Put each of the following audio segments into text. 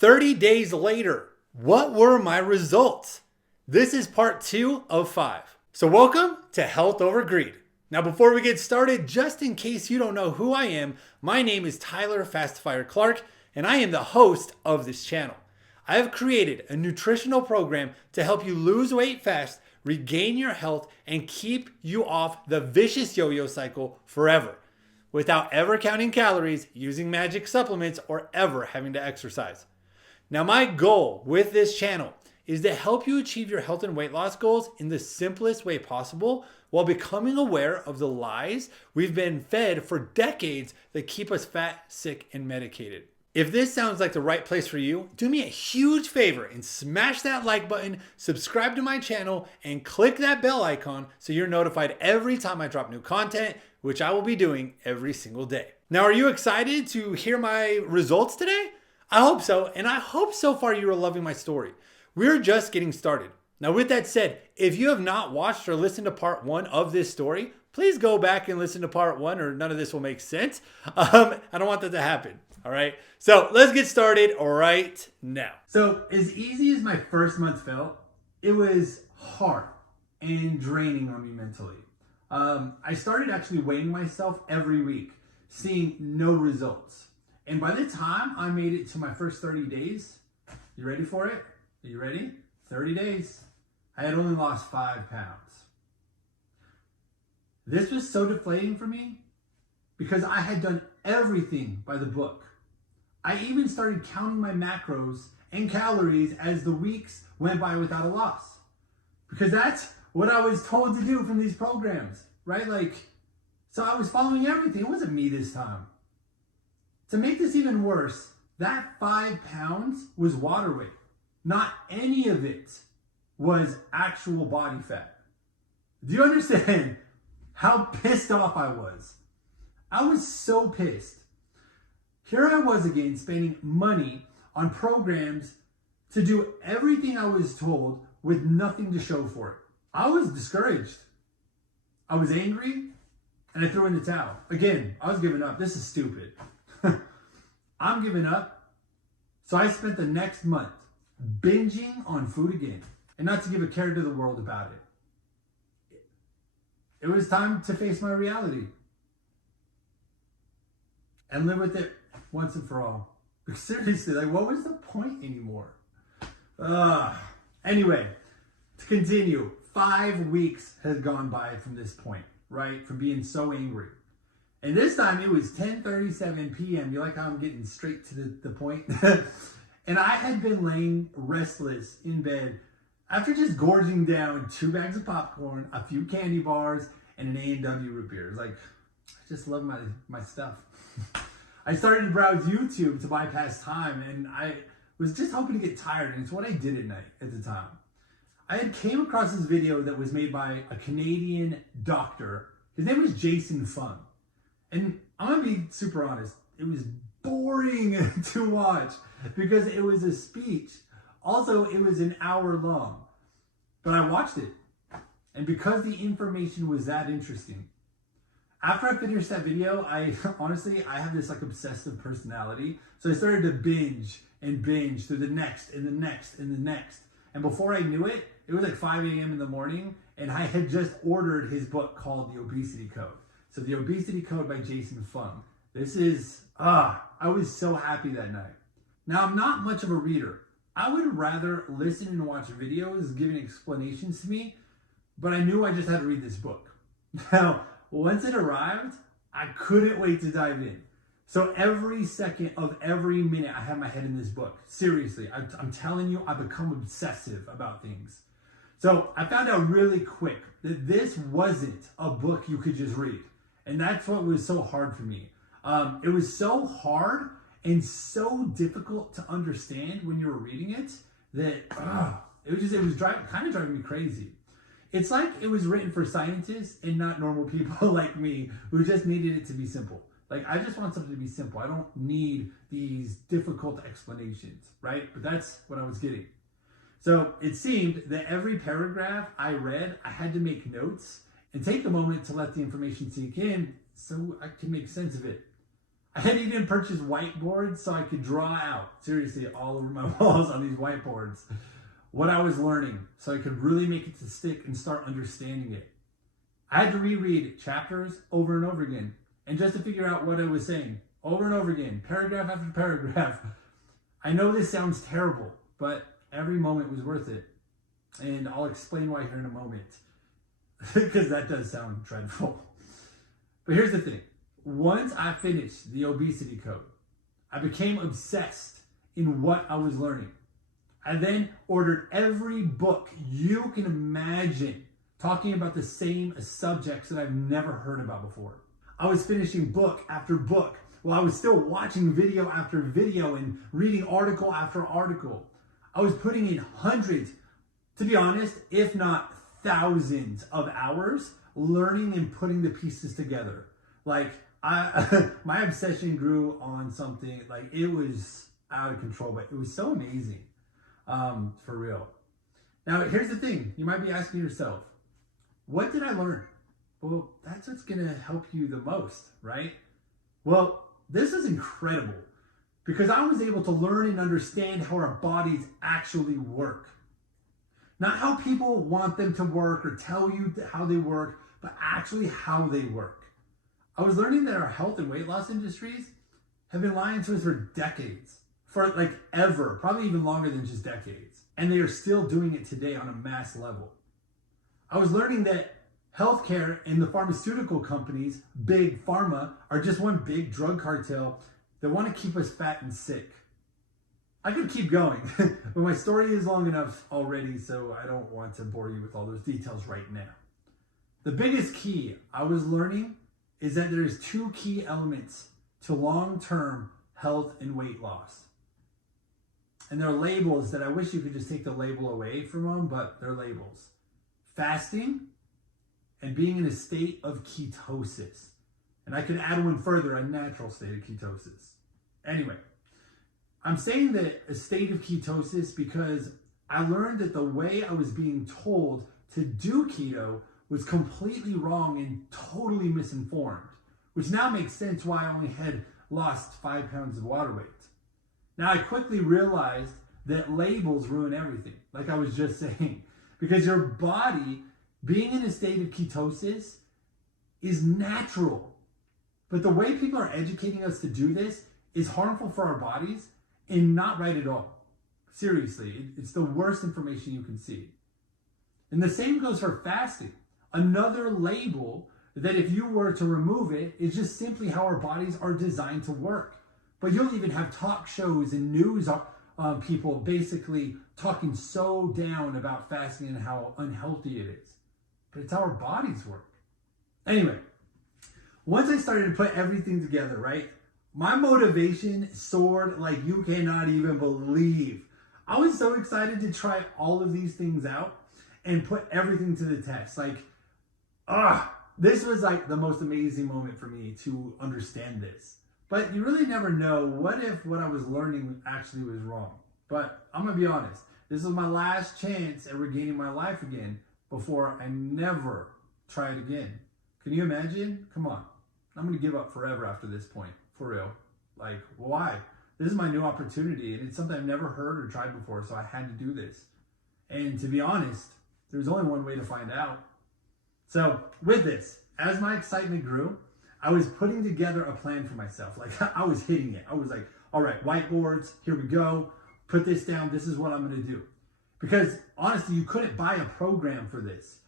30 days later, what were my results? This is part 2 of 5. So welcome to Health Over Greed. Now before we get started, just in case you don't know who I am, my name is Tyler Fastifier Clark, and I am the host of this channel. I have created a nutritional program to help you lose weight fast, regain your health, and keep you off the vicious yo-yo cycle forever, without ever counting calories, using magic supplements, or ever having to exercise. Now, my goal with this channel is to help you achieve your health and weight loss goals in the simplest way possible while becoming aware of the lies we've been fed for decades that keep us fat, sick, and medicated. If this sounds like the right place for you, do me a huge favor and smash that like button, subscribe to my channel, and click that bell icon so you're notified every time I drop new content, which I will be doing every single day. Now, are you excited to hear my results today? I hope so, and I hope so far you are loving my story. We're just getting started. Now, with that said, if you have not watched or listened to part 1 of this story, please go back and listen to part 1 or none of this will make sense. I don't want that to happen, all right? So let's get started right now. So as easy as my first month felt, it was hard and draining on me mentally. I started actually weighing myself every week, seeing no results. And by the time I made it to my first 30 days, you ready for it? Are you ready? 30 days. I had only lost 5 pounds. This was so deflating for me because I had done everything by the book. I even started counting my macros and calories as the weeks went by without a loss. Because that's what I was told to do from these programs, right? So I was following everything. It wasn't me this time. To make this even worse, that 5 pounds was water weight. Not any of it was actual body fat. Do you understand how pissed off I was? I was so pissed. Here I was again spending money on programs to do everything I was told with nothing to show for it. I was discouraged. I was angry, and I threw in the towel. Again, I was giving up. This is stupid. I'm giving up. So I spent the next month binging on food again, and not to give a care to the world about it. It was time to face my reality and live with it once and for all. But seriously, what was the point anymore? Anyway, to continue, 5 weeks has gone by from this point, right? From being so angry. And this time it was 10:37 p.m. You like how I'm getting straight to the point? And I had been laying restless in bed after just gorging down 2 bags of popcorn, a few candy bars, and an A&W root beer. I just love my stuff. I started to browse YouTube to bypass time, and I was just hoping to get tired, and it's what I did at night at the time. I had came across this video that was made by a Canadian doctor. His name was Jason Fung. And I'm gonna be super honest, it was boring to watch because it was a speech. Also, it was an hour long, but I watched it. And because the information was that interesting, after I finished that video, I have this obsessive personality. So I started to binge through the next and the next and the next. And before I knew it, it was 5 a.m. in the morning, and I had just ordered his book called The Obesity Code. So The Obesity Code by Jason Fung. I was so happy that night. Now, I'm not much of a reader. I would rather listen and watch videos giving explanations to me, but I knew I just had to read this book. Now, once it arrived, I couldn't wait to dive in. So every second of every minute, I have my head in this book. Seriously, I'm telling you, I've become obsessive about things. So I found out really quick that this wasn't a book you could just read. And that's what was so hard for me. It was so hard and so difficult to understand when you were reading it that it was driving me crazy. It's like it was written for scientists and not normal people like me who just needed it to be simple. I just want something to be simple. I don't need these difficult explanations, right? But that's what I was getting. So it seemed that every paragraph I read, I had to make notes and take a moment to let the information sink in so I can make sense of it. I had even purchased whiteboards so I could draw out, seriously, all over my walls on these whiteboards, what I was learning so I could really make it to stick and start understanding it. I had to reread chapters over and over again, and just to figure out what I was saying over and over again, paragraph after paragraph. I know this sounds terrible, but every moment was worth it. And I'll explain why here in a moment, because that does sound dreadful. But here's the thing. Once I finished the obesity code, I became obsessed in what I was learning. I then ordered every book you can imagine talking about the same subjects that I've never heard about before. I was finishing book after book while I was still watching video after video and reading article after article. I was putting in hundreds, to be honest, if not thousands of hours learning and putting the pieces together. Like, my obsession grew on something, like, it was out of control, but it was so amazing, for real. Now, here's the thing. You might be asking yourself, what did I learn? Well, that's what's going to help you the most, right? Well, this is incredible because I was able to learn and understand how our bodies actually work. Not how people want them to work or tell you how they work, but actually how they work. I was learning that our health and weight loss industries have been lying to us for decades, for like ever, probably even longer than just decades. And they are still doing it today on a mass level. I was learning that healthcare and the pharmaceutical companies, big pharma, are just one big drug cartel that want to keep us fat and sick. I could keep going, but my story is long enough already, so I don't want to bore you with all those details right now. The biggest key I was learning is that there's two key elements to long-term health and weight loss. And they're labels that I wish you could just take the label away from them, but they're labels. Fasting and being in a state of ketosis. And I could add one further, a natural state of ketosis. Anyway, I'm saying that a state of ketosis because I learned that the way I was being told to do keto was completely wrong and totally misinformed, which now makes sense why I only had lost 5 pounds of water weight. Now I quickly realized that labels ruin everything, like I was just saying, because your body being in a state of ketosis is natural. But the way people are educating us to do this is harmful for our bodies and not right at all. Seriously, it's the worst information you can see. And the same goes for fasting. Another label that if you were to remove it is just simply how our bodies are designed to work. But you'll even have talk shows and news people basically talking so down about fasting and how unhealthy it is. But it's how our bodies work. Anyway, once I started to put everything together, right, my motivation soared like you cannot even believe. I was so excited to try all of these things out and put everything to the test. Like, this was like the most amazing moment for me to understand this. But you really never know, what if what I was learning actually was wrong? But I'm gonna be honest, this is my last chance at regaining my life again before I never try it again. Can you imagine? Come on, I'm gonna give up forever after this point, for real. Like, why? This is my new opportunity and it's something I've never heard or tried before, so I had to do this. And to be honest, there's only one way to find out. So with this, as my excitement grew, I was putting together a plan for myself. Like, I was hitting it. I was like, all right, whiteboards, here we go. Put this down. This is what I'm going to do. Because honestly, you couldn't buy a program for this.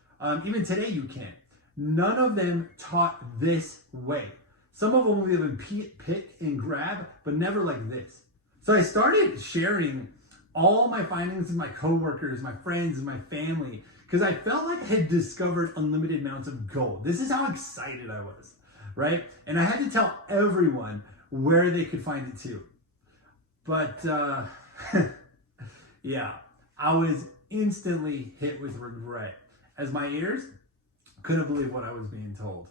Even today, you can't. None of them taught this way. Some of them will even pick and grab, but never like this. So I started sharing all my findings with my coworkers, my friends, and my family, because I felt like I had discovered unlimited amounts of gold. This is how excited I was, right? And I had to tell everyone where they could find it too. But yeah, I was instantly hit with regret as my ears couldn't believe what I was being told.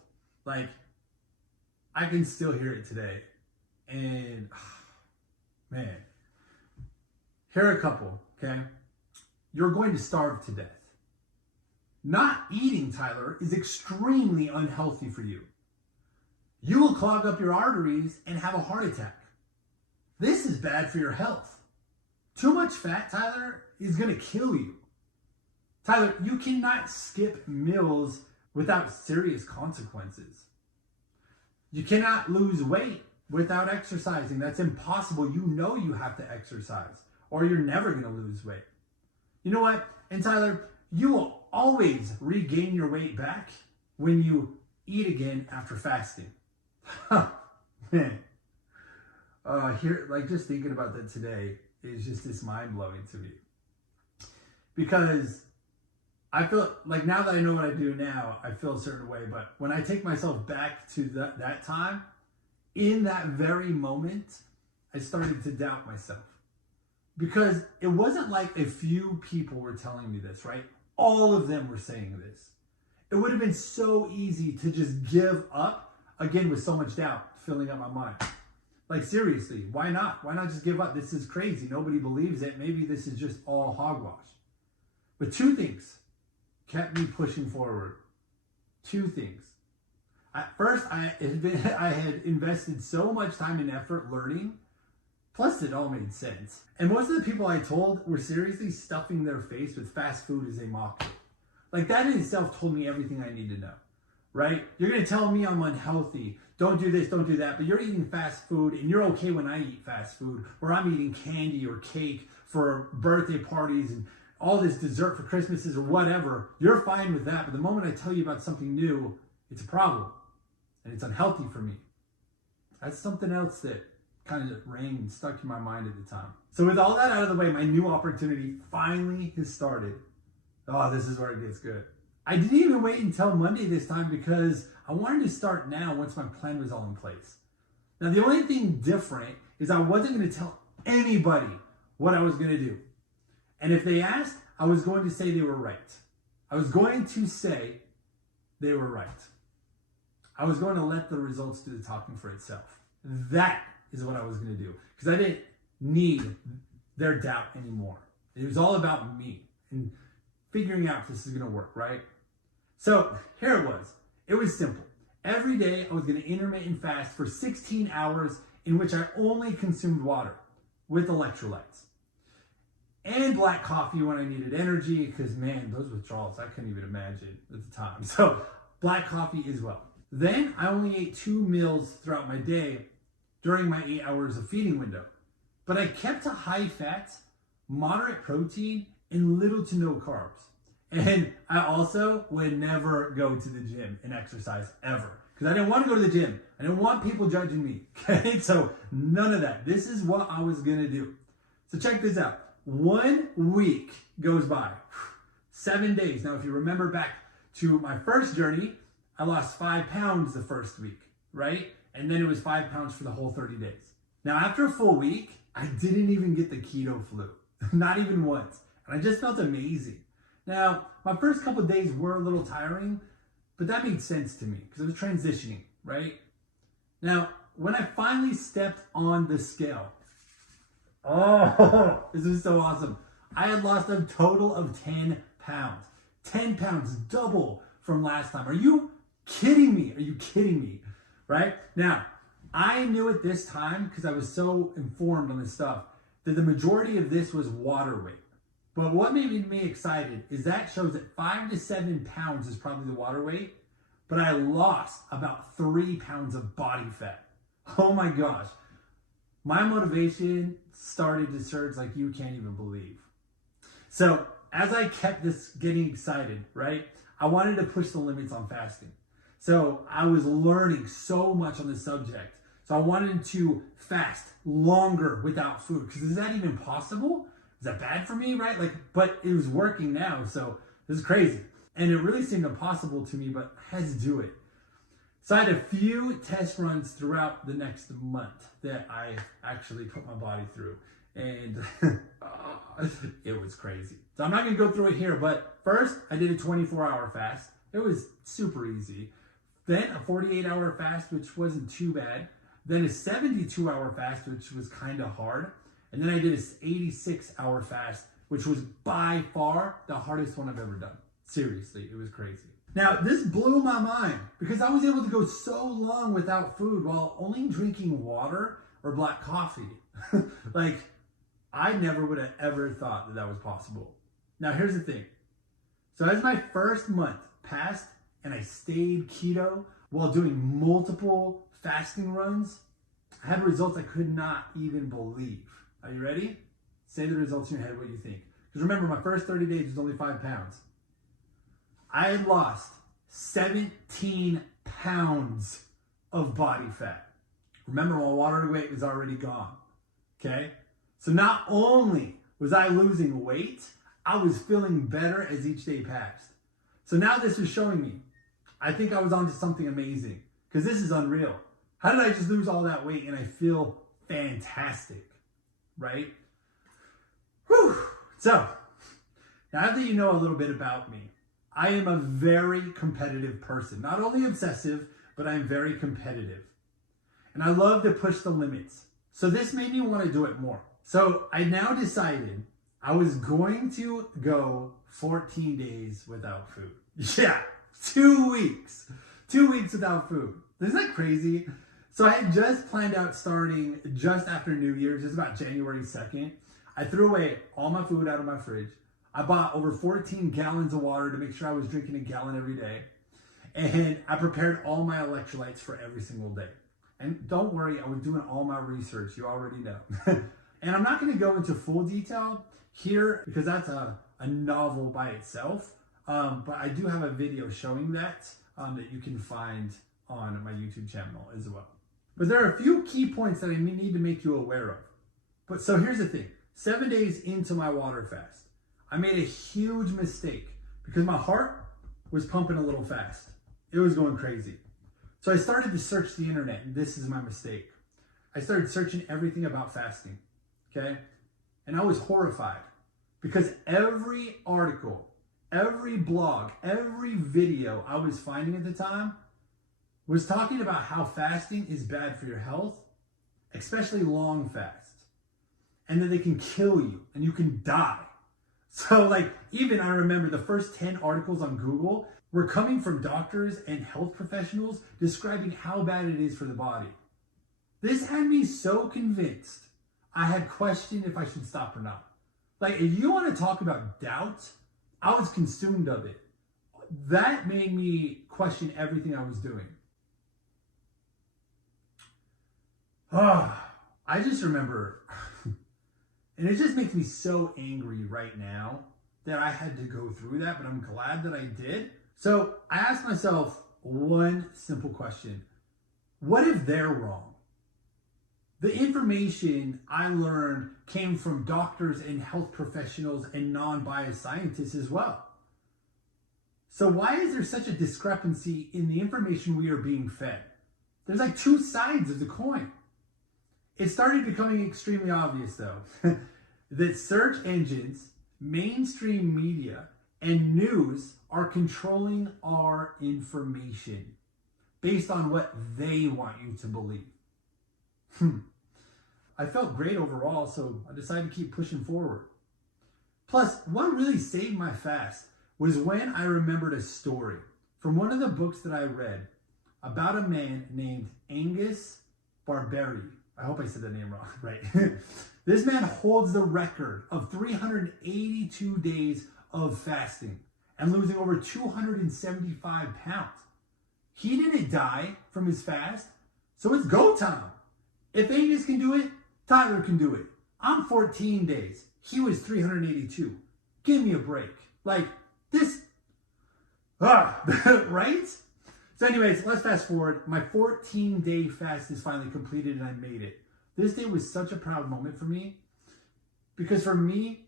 Like, I can still hear it today. And man, here are a couple, okay? You're going to starve to death. Not eating, Tyler, is extremely unhealthy for you. you will clog up your arteries and have a heart attack. This is bad for your health. Too much fat, Tyler, is going to kill you. Tyler, you cannot skip meals without serious consequences. You cannot lose weight without exercising. That's impossible. You know you have to exercise or you're never going to lose weight. You know what? And Tyler, you will always regain your weight back when you eat again after fasting. Man. Here, like just thinking about that today is just this mind-blowing to me. Because I feel like now that I know what I do now, I feel a certain way. But when I take myself back to that time, in that very moment, I started to doubt myself. Because it wasn't like a few people were telling me this, right? All of them were saying this. It would have been so easy to just give up, again, with so much doubt filling up my mind. Like, seriously, why not? Why not just give up? This is crazy. Nobody believes it. Maybe this is just all hogwash. But two things kept me pushing forward. Two things. At first, I had invested so much time and effort learning, plus it all made sense. And most of the people I told were seriously stuffing their face with fast food as a mockery. Like, that in itself told me everything I need to know, right? You're going to tell me I'm unhealthy. Don't do this, don't do that. But you're eating fast food, and you're okay when I eat fast food, or I'm eating candy or cake for birthday parties and all this dessert for Christmases or whatever. You're fine with that. But the moment I tell you about something new, it's a problem. And it's unhealthy for me. That's something else that kind of rang and stuck in my mind at the time. So with all that out of the way, my new opportunity finally has started. Oh, this is where it gets good. I didn't even wait until Monday this time because I wanted to start now once my plan was all in place. Now, the only thing different is I wasn't going to tell anybody what I was going to do. And if they asked, I was going to say they were right. I was going to say they were right. I was going to let the results do the talking for itself. That is what I was going to do. Because I didn't need their doubt anymore. It was all about me and figuring out if this is going to work, right? So here it was. It was simple. Every day I was going to intermittent fast for 16 hours in which I only consumed water with electrolytes. And black coffee when I needed energy because, man, those withdrawals, I couldn't even imagine at the time. So black coffee as well. Then I only ate 2 meals throughout my day during my 8 hours of feeding window. But I kept a high fat, moderate protein, and little to no carbs. And I also would never go to the gym and exercise ever. Because I didn't want to go to the gym. I didn't want people judging me. Okay, so none of that. This is what I was going to do. So check this out. 1 week goes by. 7 days. Now, if you remember back to my first journey, I lost 5 pounds the first week, right? And then it was 5 pounds for the whole 30 days. Now, after a full week, I didn't even get the keto flu. Not even once. And I just felt amazing. Now, my first couple of days were a little tiring, but that made sense to me because I was transitioning, right? Now, when I finally stepped on the scale, oh, this is so awesome. I had lost a total of 10 pounds. 10 pounds, double from last time. Are you kidding me? Are you kidding me? Right? Now, I knew at this time, because I was so informed on this stuff, that the majority of this was water weight. But what made me excited is that shows that 5 to 7 pounds is probably the water weight, but I lost about 3 pounds of body fat. Oh my gosh. My motivation started to surge like you can't even believe. So as I kept this getting excited, right, I wanted to push the limits on fasting. So I was learning so much on this subject. So I wanted to fast longer without food. Because is that even possible? Is that bad for me, right? But it was working now. So this is crazy. And it really seemed impossible to me, but I had to do it. So I had a few test runs throughout the next month that I actually put my body through. And it was crazy. So I'm not going to go through it here, but first I did a 24-hour fast. It was super easy. Then a 48-hour fast, which wasn't too bad. Then a 72-hour fast, which was kind of hard. And then I did an 86-hour fast, which was by far the hardest one I've ever done. Seriously, it was crazy. Now, this blew my mind because I was able to go so long without food while only drinking water or black coffee. Like, I never would have ever thought that that was possible. Now, here's the thing. So as my first month passed and I stayed keto while doing multiple fasting runs, I had results I could not even believe. Are you ready? Say the results in your head, what you think. Because remember, my first 30 days was only 5 pounds. I had lost 17 pounds of body fat. Remember, my water weight was already gone. Okay? So not only was I losing weight, I was feeling better as each day passed. So now this is showing me, I think I was onto something amazing, because this is unreal. How did I just lose all that weight and I feel fantastic, right? Whew. So, now that you know a little bit about me, I am a very competitive person. Not only obsessive, but I'm very competitive. And I love to push the limits. So this made me want to do it more. So I now decided I was going to go 14 days without food. Yeah, 2 weeks. 2 weeks without food. Isn't that crazy? So I had just planned out starting just after New Year's, just about January 2nd. I threw away all my food out of my fridge. I bought over 14 gallons of water to make sure I was drinking a gallon every day. And I prepared all my electrolytes for every single day. And don't worry, I was doing all my research. You already know. And I'm not going to go into full detail here because that's a novel by itself. But I do have a video showing that that you can find on my YouTube channel as well. But there are a few key points that I need to make you aware of. But so here's the thing. 7 days into my water fast, I made a huge mistake because my heart was pumping a little fast. It was going crazy. So I started to search the internet, and this is my mistake. I started searching everything about fasting, okay? And I was horrified because every article, every blog, every video I was finding at the time was talking about how fasting is bad for your health, especially long fasts, and that they can kill you and you can die. So like, even I remember the first 10 articles on Google were coming from doctors and health professionals describing how bad it is for the body. This had me so convinced I had questioned if I should stop or not. Like, if you want to talk about doubt, I was consumed of it. That made me question everything I was doing. I just remember, and it just makes me so angry right now that I had to go through that, but I'm glad that I did. So I asked myself one simple question. What if they're wrong? The information I learned came from doctors and health professionals and non-biased scientists as well. So why is there such a discrepancy in the information we are being fed? There's like two sides of the coin. It started becoming extremely obvious though, that search engines, mainstream media, and news are controlling our information based on what they want you to believe. I felt great overall, so I decided to keep pushing forward. Plus, what really saved my fast was when I remembered a story from one of the books that I read about a man named Angus Barberi. I hope I said that name wrong, right? This man holds the record of 382 days of fasting and losing over 275 pounds. He didn't die from his fast, so it's go time. If Angus can do it, Tyler can do it. I'm 14 days. He was 382. Give me a break. Like this, right? So anyways, let's fast forward. My 14-day fast is finally completed and I made it. This day was such a proud moment for me because for me,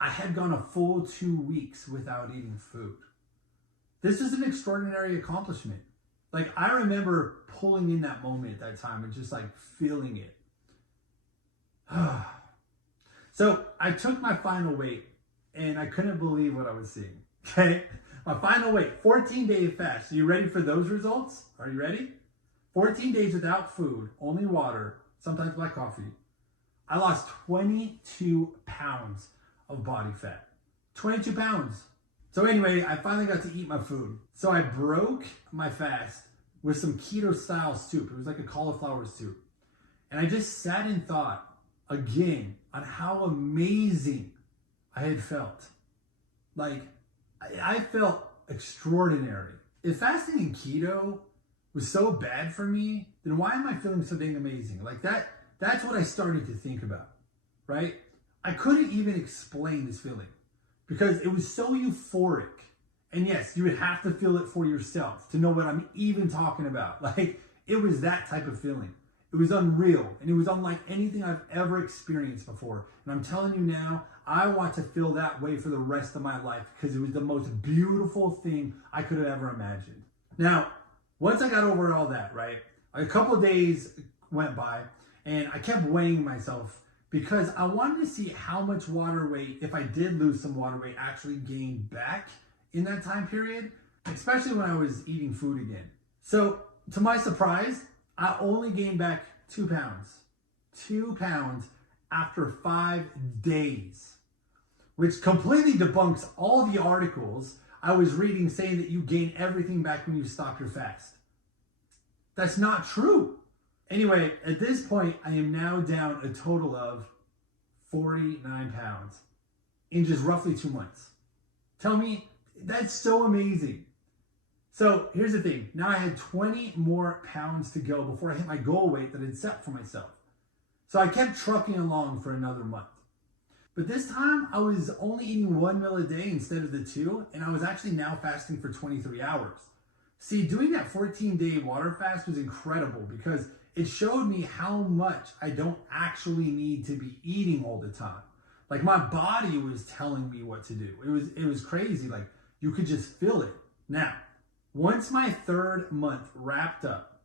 I had gone a full 2 weeks without eating food. This is an extraordinary accomplishment. Like, I remember pulling in that moment at that time and just like feeling it. So I took my final weight and I couldn't believe what I was seeing. Okay. My final weight, 14-day fast. Are you ready for those results? Are you ready? 14 days without food, only water, sometimes black coffee. I lost 22 pounds of body fat. 22 pounds. So anyway, I finally got to eat my food. So I broke my fast with some keto style soup. It was like a cauliflower soup. And I just sat and thought again on how amazing I had felt. Like, I felt extraordinary. If fasting and keto was so bad for me, then why am I feeling so dang amazing? Like that's what I started to think about, right? I couldn't even explain this feeling because it was so euphoric. And yes, you would have to feel it for yourself to know what I'm even talking about. Like, it was that type of feeling. It was unreal, and it was unlike anything I've ever experienced before. And I'm telling you now, I want to feel that way for the rest of my life because it was the most beautiful thing I could have ever imagined. Now, once I got over all that, right, a couple of days went by, and I kept weighing myself because I wanted to see how much water weight, if I did lose some water weight, actually gained back in that time period, especially when I was eating food again. So, to my surprise, I only gained back 2 pounds. 2 pounds after 5 days, which completely debunks all the articles I was reading saying that you gain everything back when you stop your fast. That's not true. Anyway, at this point, I am now down a total of 49 pounds in just roughly 2 months. Tell me, that's so amazing. So here's the thing. Now I had 20 more pounds to go before I hit my goal weight that I'd set for myself. So I kept trucking along for another month. But this time I was only eating 1 meal a day instead of the 2, and I was actually now fasting for 23 hours. See, doing that 14-day water fast was incredible because it showed me how much I don't actually need to be eating all the time. Like, my body was telling me what to do. It was crazy. Like, you could just feel it. Now, once my 3rd month wrapped up,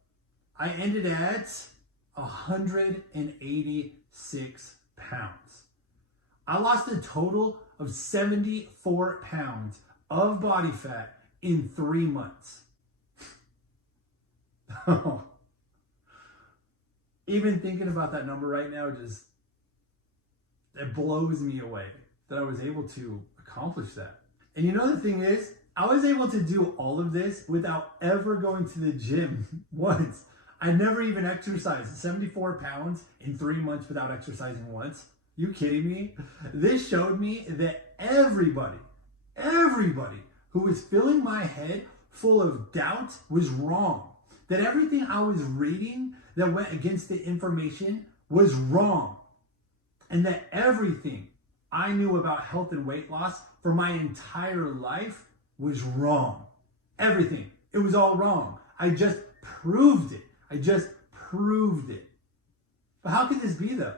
I ended at 186 pounds. I lost a total of 74 pounds of body fat in 3 months. Even thinking about that number right now, it blows me away that I was able to accomplish that. And you know the thing is, I was able to do all of this without ever going to the gym once. I never even exercised. 74 pounds in 3 months without exercising once. You kidding me? This showed me that everybody who was filling my head full of doubt was wrong. That everything I was reading that went against the information was wrong. And that everything I knew about health and weight loss for my entire life was wrong. Everything. It was all wrong. I just proved it. But how could this be though?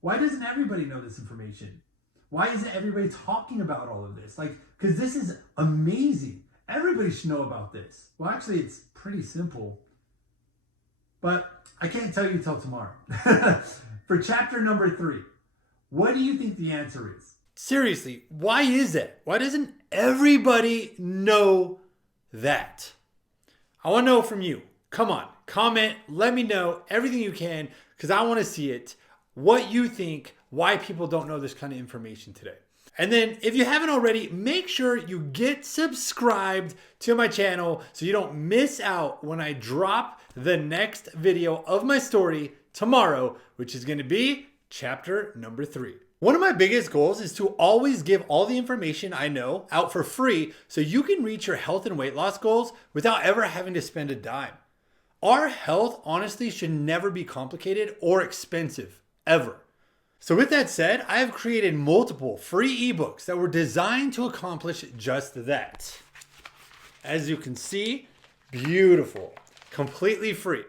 Why doesn't everybody know this information? Why isn't everybody talking about all of this? Because this is amazing. Everybody should know about this. Well, actually, it's pretty simple. But I can't tell you till tomorrow. For chapter number 3, what do you think the answer is? Seriously, why is that? Why doesn't everybody know that? I want to know from you. Come on, comment, let me know everything you can because I want to see it. What you think, why people don't know this kind of information today. And then if you haven't already, make sure you get subscribed to my channel so you don't miss out when I drop the next video of my story tomorrow, which is going to be chapter number 3. One of my biggest goals is to always give all the information I know out for free so you can reach your health and weight loss goals without ever having to spend a dime. Our health honestly should never be complicated or expensive, ever. So with that said, I have created multiple free ebooks that were designed to accomplish just that. As you can see, beautiful, completely free.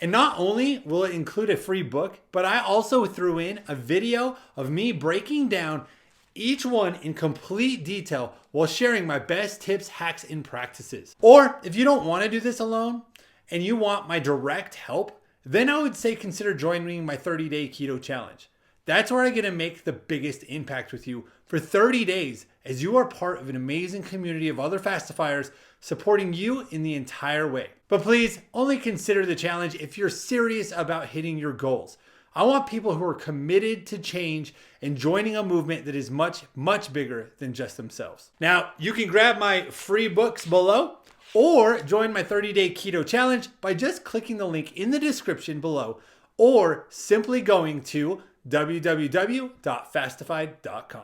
And not only will it include a free book, but I also threw in a video of me breaking down each one in complete detail while sharing my best tips, hacks, and practices. Or if you don't want to do this alone and you want my direct help, then I would say consider joining my 30-day keto challenge. That's where I get to make the biggest impact with you for 30 days as you are part of an amazing community of other fastifiers supporting you in the entire way. But please only consider the challenge if you're serious about hitting your goals. I want people who are committed to change and joining a movement that is much, much bigger than just themselves. Now, you can grab my free books below or join my 30-day keto challenge by just clicking the link in the description below or simply going to www.fastified.com.